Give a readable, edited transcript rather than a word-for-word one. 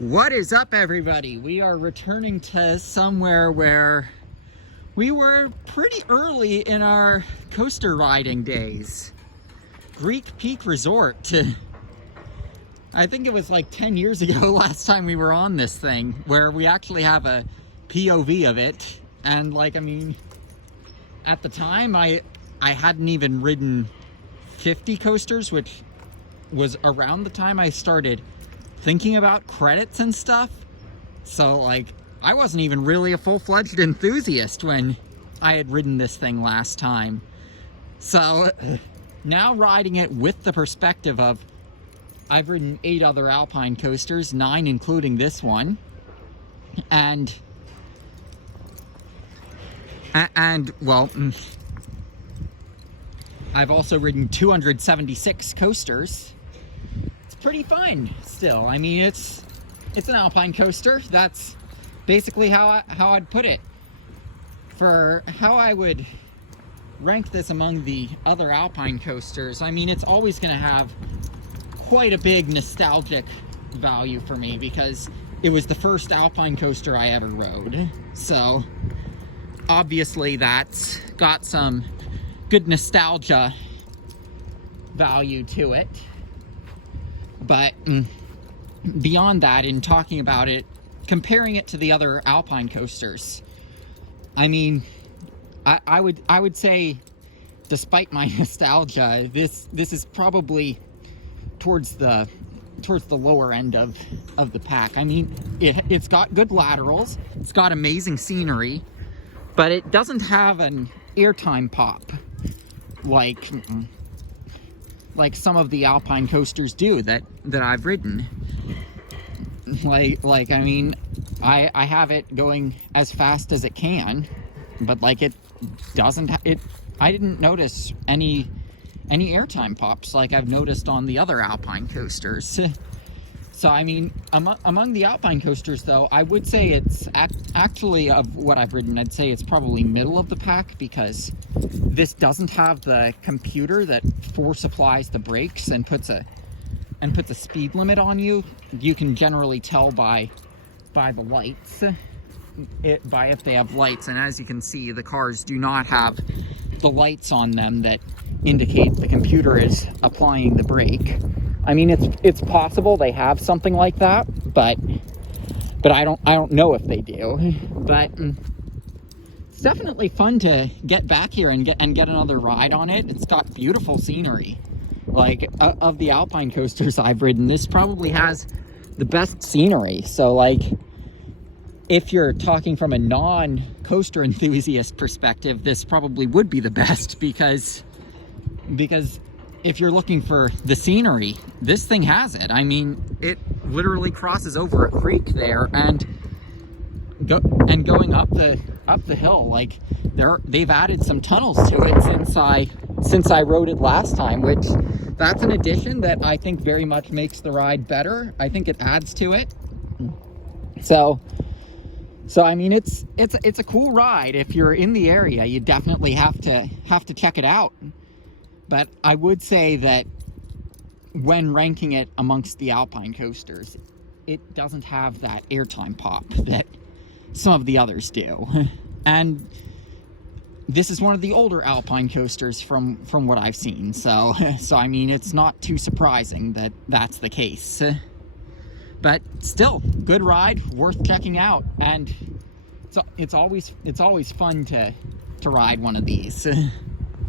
What is up, everybody? We are returning to somewhere where we were pretty early in our coaster riding days. Greek Peak Resort. I think it was like 10 years ago last time we were on this thing, where we actually have a POV of it. And like, I mean, at the time I hadn't even ridden 50 coasters, which was around the time I started thinking about credits and stuff. So like, I wasn't even really a full-fledged enthusiast when I had ridden this thing last time. So now riding it with the perspective of I've ridden 8 other Alpine coasters, 9 including this one, and well, I've also ridden 276 coasters. It's pretty fun still. I mean, it's an Alpine coaster. That's basically how I'd put it. For how I would rank this among the other Alpine coasters, I mean, it's always going to have quite a big nostalgic value for me because it was the first Alpine coaster I ever rode. So obviously that's got some good nostalgia value to it. But beyond that, in talking about it, comparing it to the other Alpine coasters, I mean, I would say, despite my nostalgia, this is probably towards the lower end of the pack. I mean, it's got good laterals, it's got amazing scenery, but it doesn't have an airtime pop like some of the Alpine coasters do that I've ridden. Like I mean, I have it going as fast as it can, but like it doesn't. I didn't notice any airtime pops like I've noticed on the other Alpine coasters. So I mean, among the Alpine coasters though, I would say it's actually, of what I've ridden, I'd say it's probably middle of the pack, because this doesn't have the computer that force applies the brakes and puts a speed limit on you. You can generally tell by the lights, by if they have lights, and as you can see, the cars do not have the lights on them that indicate the computer is applying the brake. I mean, it's possible they have something like that, but I don't know if they do. But it's definitely fun to get back here and get another ride on it. It's got beautiful scenery. Like, of the Alpine coasters I've ridden, this probably has the best scenery. So like, if you're talking from a non-coaster enthusiast perspective, this probably would be the best, because if you're looking for the scenery, this thing has it. I mean, it literally crosses over a creek there, and going up the hill, like they've added some tunnels to it since I rode it last time, which that's an addition that I think very much makes the ride better. I think it adds to it. So I mean, it's a cool ride. If you're in the area, you definitely have to check it out. But I would say that when ranking it amongst the Alpine coasters, it doesn't have that airtime pop that some of the others do. And this is one of the older Alpine coasters from what I've seen. So I mean, it's not too surprising that that's the case. But still, good ride, worth checking out. And it's always fun to ride one of these.